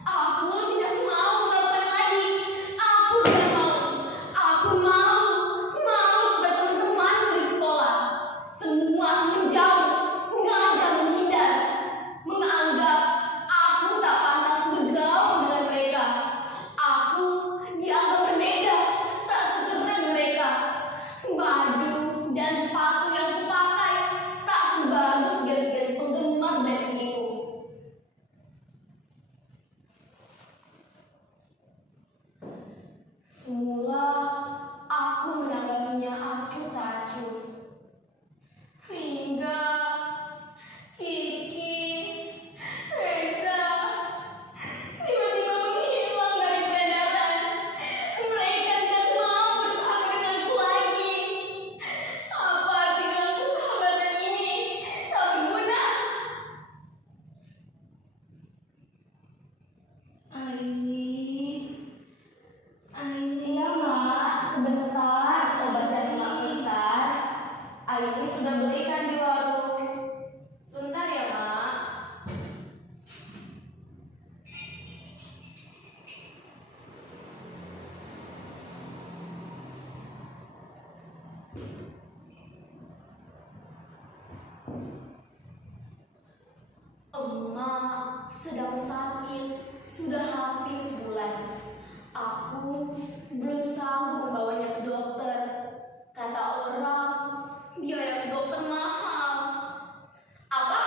Aku tidak mau melakukan lagi. Aku tidak mau. Aku mau bertemu temanku di sekolah. Semua menjauh, sengaja menghindar, menganggap aku tak pantas bergaul dengan mereka. Aku dianggap berbeda, tak sekeren mereka. Baju dan sepatu yang kupakai tak sebagus gadis-gadis penggemar band itu. Semula aku menanggapinya acuh tak acuh, hingga Kiki, Reza tiba-tiba menghilang dari peredaran. Mereka tidak mau bersahabat denganku lagi. Apa arti dalam persahabatan ini? Tak berguna. Iya, Mak. Sebentar, obat dari Mak besar. Aini sudah belikan di warung. Sebentar ya, Mak. Emak sedang sakit sudah hampir sebulan. Aku belum sanggup membawanya ke dokter. Kata orang, biaya ke dokter mahal. Apa?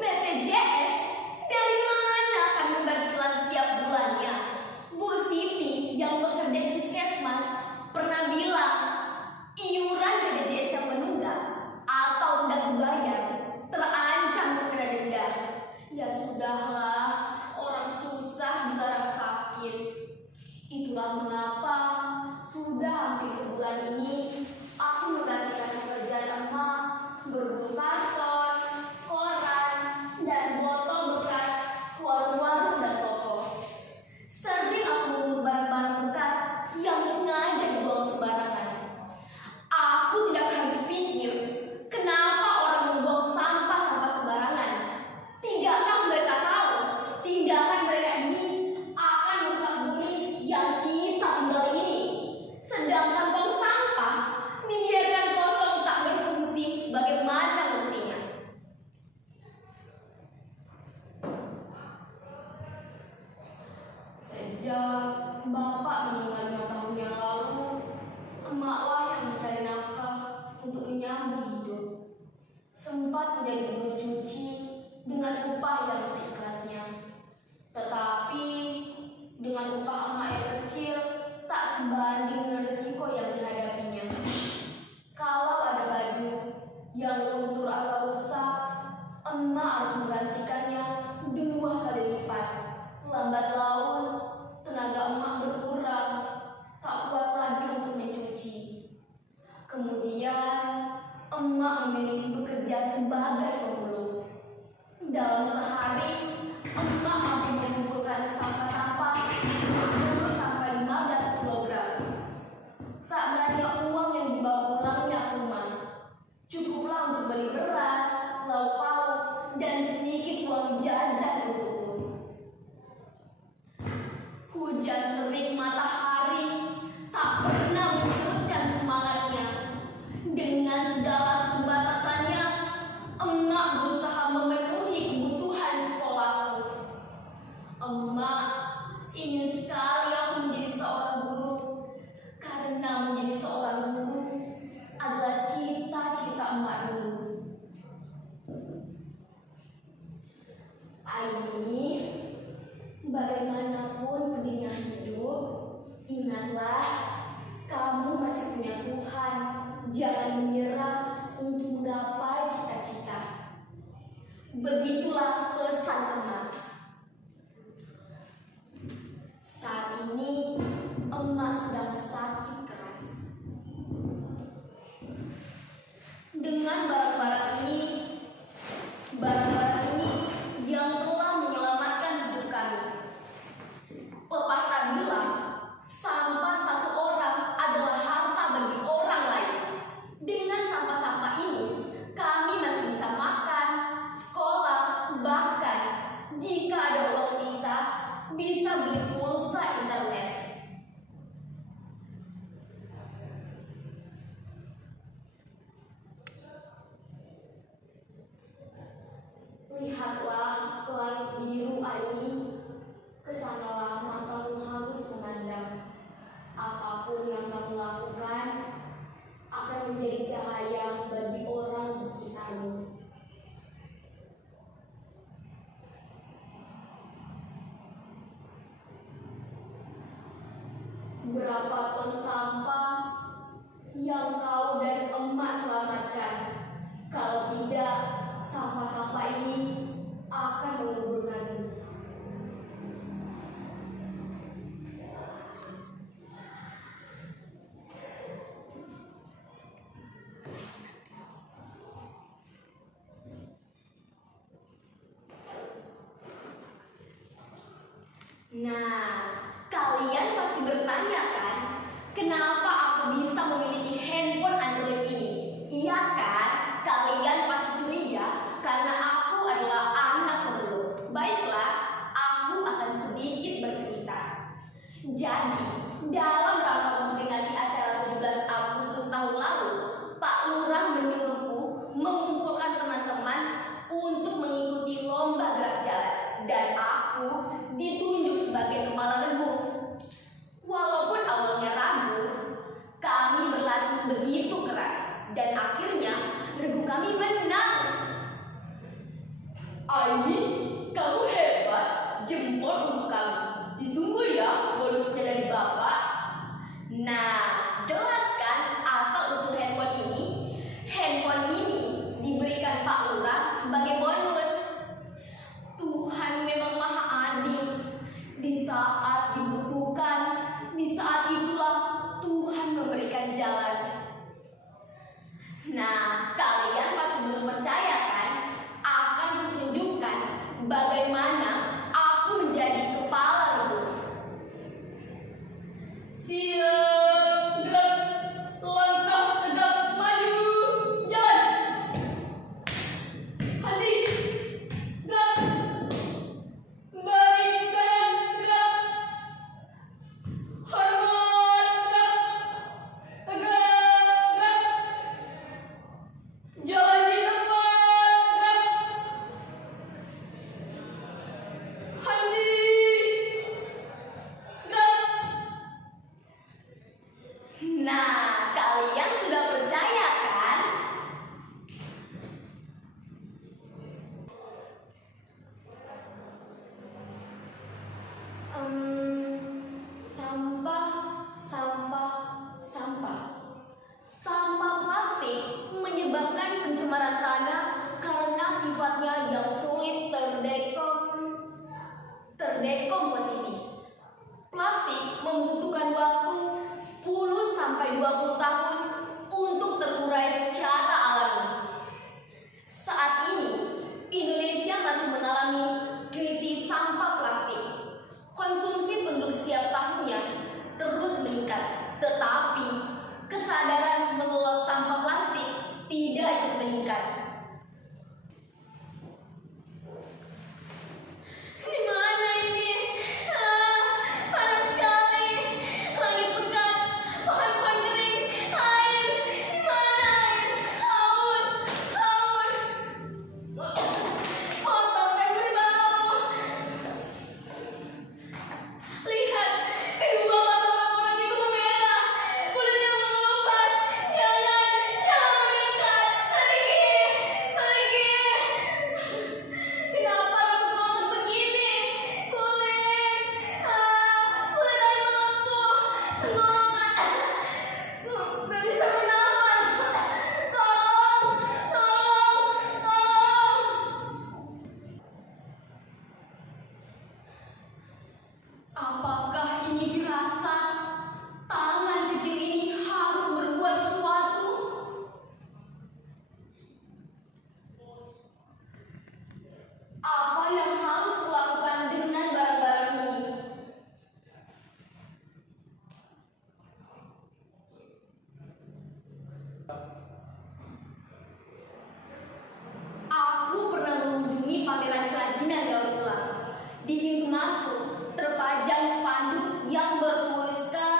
BPJS? Dari mana akan membantuan setiap bulannya? Bu Siti yang bekerja di puskesmas pernah bilang, iuran BPJS yang menunggak atau tidak dibayar terancam terkena denda. Ya sudahlah, orang susah dilarang sakit. Itulah mengapa sudah hampir sebulan ini aku menggantikan pekerjaan emak berburu karton, koran, dan botol bekas ke warung-warung dan toko. Sering aku mengunduh barang-barang bekas yang sengaja dibuang sembarangan. Aku tidak habis pikir, kenapa orang membuang sampah-sampah sembarangan. Tidakkah mereka tahu tindakan mereka ini akan merusak bumi yang kita tinggal ini? Sedangkan tong sampah dibiarkan kosong tak berfungsi sebagaimana mestinya. Sejak Bapak meninggal 5 tahun yang lalu, emaklah yang mencari nafkah untuk menyambung hidup. Sempat menjadi buruh cuci dengan upah yang seikhlasnya. Tetapi dengan upah emak yang kecil tak sebanding dengan risiko yang dihadapinya. Kalau ada baju yang luntur atau rusak, emak harus menggantikannya 2 kali lipat. Lambat laun, tenaga emak berkurang, tak kuat lagi untuk mencuci. Kemudian, emak memilih bekerja sebagai pemulung. Dalam sehari, emak mampu mengumpulkan sampah-sampah 10 sampai 15 kg. Tak banyak uang yang dibawa pulangnya ke rumah. Cukuplah untuk beli beras, lauk pauk, dan sedikit uang jajan untukku. Hujan terik matahari tak pernah menyurutkan semangatnya. Dengan segala keterbatasannya, emak berusaha memenuhi kebutuhan sekolahku. Emak ingin sekali aku menjadi seorang guru, karena menjadi seorang guru adalah cita-cita emak dulu. Aini, bagaimanapun pedihnya hidup, ingatlah kamu masih punya Tuhan. Jangan menyerah untuk menggapai cita-cita. Begitulah pesan emak. Saat ini emak sedang sakit keras. Dengan barang-barang ini yang telah menyelamatkan hidup kami. Pepatah bilang, sampah satu orang adalah harta bagi orang lain. Dengan sampah-sampah ini, kami masih bisa makan, sekolah, bahkan jika ada uang sisa, Lihatlah langit biru ini, kesanalah matamu harus memandang. Apapun yang kamu lakukan akan menjadi cahaya bagi orang di sekitarmu. Berapa ton sampah yang kau dan emak selamatkan? Kalau tidak, sampah-sampah ini akan menguburkanmu. Nah, kalian pasti bertanya kan, kenapa aku bisa memiliki handphone Android ini? Iya kan? Kalian pasti curiga karena aku adalah anak pemulung. Baiklah, aku akan sedikit bercerita. Jadi, dalam rangka memperingati acara 17 Agustus tahun lalu, Pak Lurah menyuruhku mengumpulkan teman-teman untuk mengikuti lomba gerak jalan. Dan aku ditunjuk sebagai kepala regu. Walaupun awalnya ragu, kami berlatih begitu keras dan akhirnya regu kami menang. Aini, kamu hebat. Jempol untuk kamu. Ditunggu ya bonusnya dari Bapak. Nah, jelaskan asal-usul handphone ini. Handphone ini diberikan Pak Lurah sebagai bonus. Tuhan memang maha adil. Di saat dibutuhkan, di saat itulah Tuhan memberikan jalan. Nah, kalian pasti belum percaya kan? Akan kutunjukkan bagaimana aku menjadi kepala regu. Siap, gerak, langkah tegak, maju, jalan. Hadi, gerak. Balik kanan, gerak. Hormat, gerak. Tegak, gerak. Jalan di tempat, gerak. Hadi, gerak. Nah, kalian sudah percaya kan? Sampah, sampah, sampah. Sampah plastik menyebabkan pencemaran tanah karena sifatnya yang sulit terdekomposisi. Plastik membutuhkan waktu 10-20 tahun untuk terurai secara alami. Saat ini, Indonesia masih mengalami krisis sampah plastik. Konsumsi penduduk setiap tahunnya terus meningkat, tetapi kesadaran mengelola sampah plastik tidak ikut meningkat. Di mana ini? Panas sekali. Langit pekat, pohon-pohon kering, air. Di mana air? Haus, haus. Kotor dan berbau. Lihat, kedua mata orang itu memerah. Kulitnya mengelupas. Jangan mendekat. Pergi, pergi. Kenapa aku kotor begini? Kulit, badan lumpuh, tenggorokan, nggak bisa bernafas. Tolong, tolong, tolong. Apakah ini firasat? Tangan kecil ini harus berbuat sesuatu. Apa yang harus kulakukan dengan barang-barang ini? Aku pernah mengunjungi pameran kerajinan daur ulang. Di pintu masuk terpajang spanduk yang bertuliskan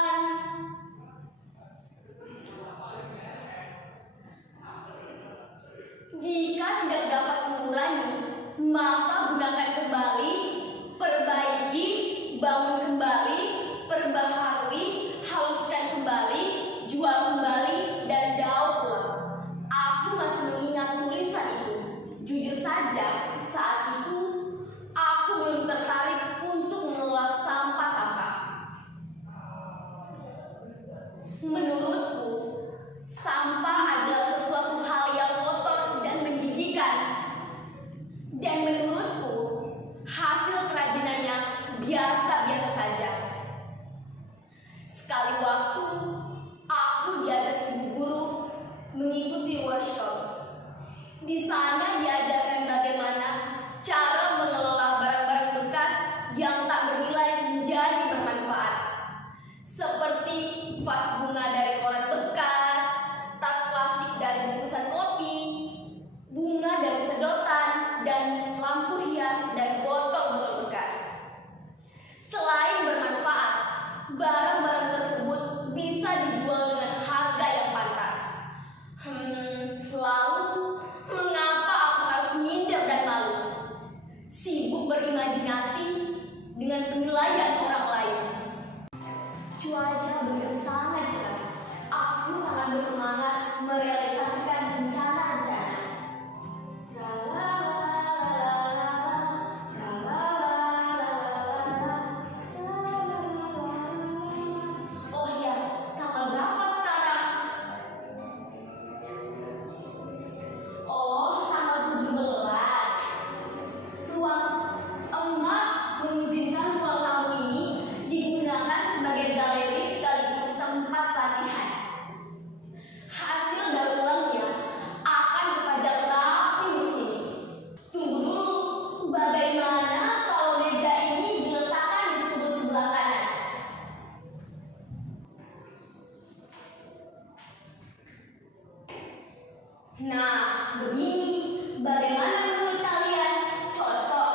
jika tidak dapat mengurangi, maka gunakan kembali, perbaiki, bangun kembali, perbaharui, haluskan kembali, jual kembali, dan daur ulang. Aku masih mengingat tulisan itu. Jujur saja, saat itu aku belum tertarik untuk mengelola sampah-sampah. Menurutku, sampah adalah sesuatu hal yang kotor dan menjijikan. Dan menurutku, hasil kerajinannya biasa-biasa saja. Sekali waktu, aku diajak ibu guru mengikuti workshop. Di sana diajarkan bagaimana cara mengelola barang-barang bekas yang tak bernilai menjadi bermanfaat. Seperti vas bunga dari koran bekas, tas plastik dari bungkusan kopi, bunga dari sedotan, dan lampu hias dari botol-botol bekas. Selain bermanfaat, barang-barang tersebut bisa dijual dengan harga yang pantas. Lalu, mengapa aku harus minder dan malu? Sibuk berimajinasi dengan penilaian orang lain. Cuaca begitu sangat cerah. Aku sangat bersemangat merealisasikan rencana-rencana. Oh ya, tanggal berapa sekarang? Oh, tanggal 17. Ruang emak mengizinkan ruang tamu ini digunakan sebagai galeri sekaligus tempat latihan. Hasil daur ulangnya akan dipajang rapi di sini. Tunggu dulu, bagaimana kalau meja ini diletakkan di sudut sebelah kanan? Nah, begini. Bagaimana menurut kalian? Cocok?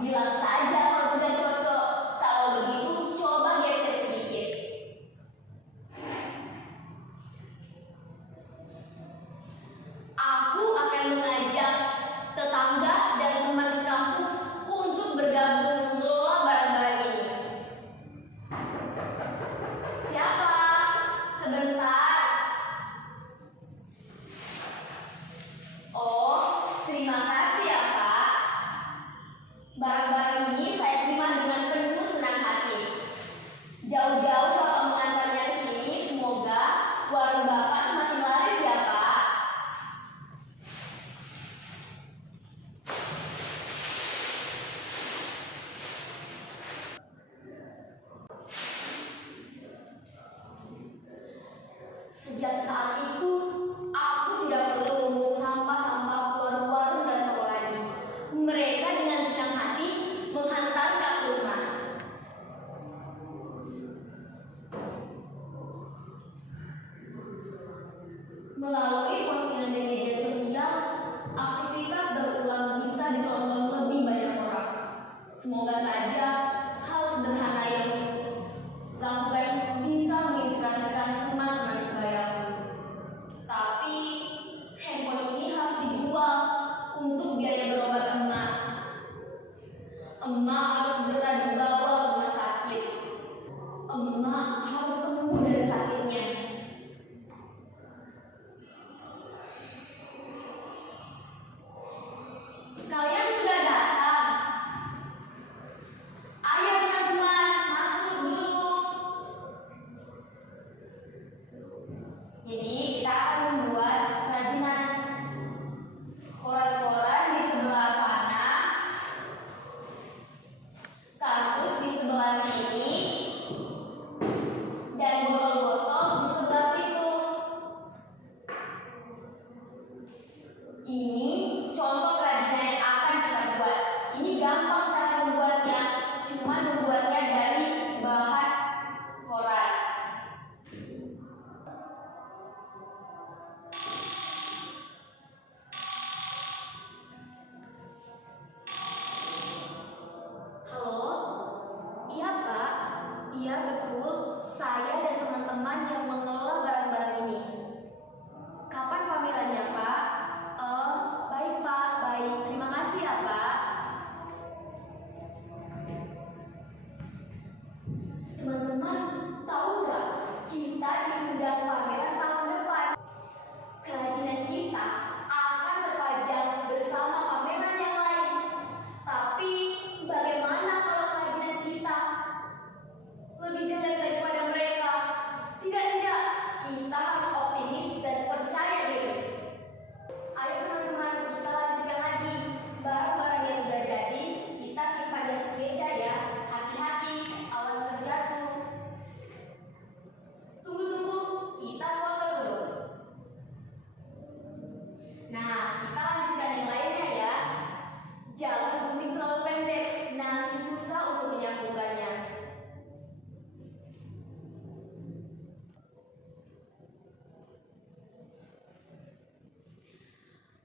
Bilang saja kalau tidak cocok. Kalau begitu, coba geser sedikit. Aku akan mengajak tetangga dan teman sekampung untuk bergabung mengelola barang-barang ini. Siapa? Sebentar. Oh, terima kasih ya, Pak. Barang-barang ini saya terima dengan penuh senang hati. Jauh-jauh Bapak mengantarnya ke sini, semoga warung Bapak semakin laris ya, Pak. Sejak saat itu, aku tidak perlu memungut sampah-sampah warung-warung dan toko lagi. Mereka dengan senang hati menghantarnya ke rumah. Melalui postingan di media sosial, aktivitas daur ulang bisa ditonton lebih banyak orang. Semoga saja hal sederhana yang dilakukan bisa menginspirasikan teman-teman sebayaku. Tapi handphone ini harus dijual untuk biaya berobat emak. Emak harus segera dibawa ke rumah sakit. Emak harus sembuh dari sakitnya. Kalian sudah datang? Ayo teman-teman, masuk dulu. Jadi kita akan membuat kerajinan koran-koran di sebelah sana, kardus di sebelah sini, dan botol-botol di sebelah situ. Ini contoh kerajinan yang akan kita buat. Ini gampang cara membuatnya, cuma membuatnya dari bahan koran. Halo? Iya, Pak. Iya, betul. Saya dan teman-teman yang mengelola barang-barang ini. Kapan pamerannya, Pak? Baik, Pak. Baik. Terima kasih ya, Pak. terlalu pendek, nanti susah untuk menyambungkannya.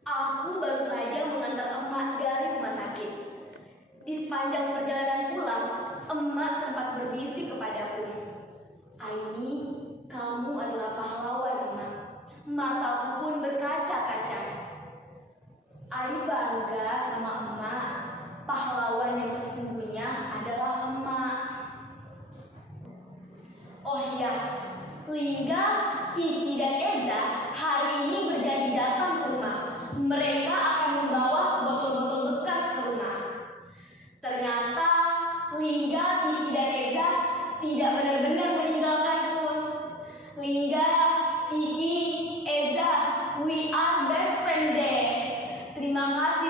Aku baru saja mengantar emak dari rumah sakit. Di sepanjang perjalanan pulang, emak sempat berbisik kepadaku. Aini, kamu adalah pahlawan emak. Mataku pun berkaca-kaca. Ai bangga sama emak. Pahlawan yang sesungguhnya adalah emak. Oh iya, Lingga, Kiki, dan Eza hari ini berjanji datang ke rumah. Mereka akan membawa botol-botol bekas ke rumah. Ternyata Lingga, Kiki, dan Eza tidak benar-benar meninggalkanku. Lingga, Kiki, Eza, we are best friend day. Terima kasih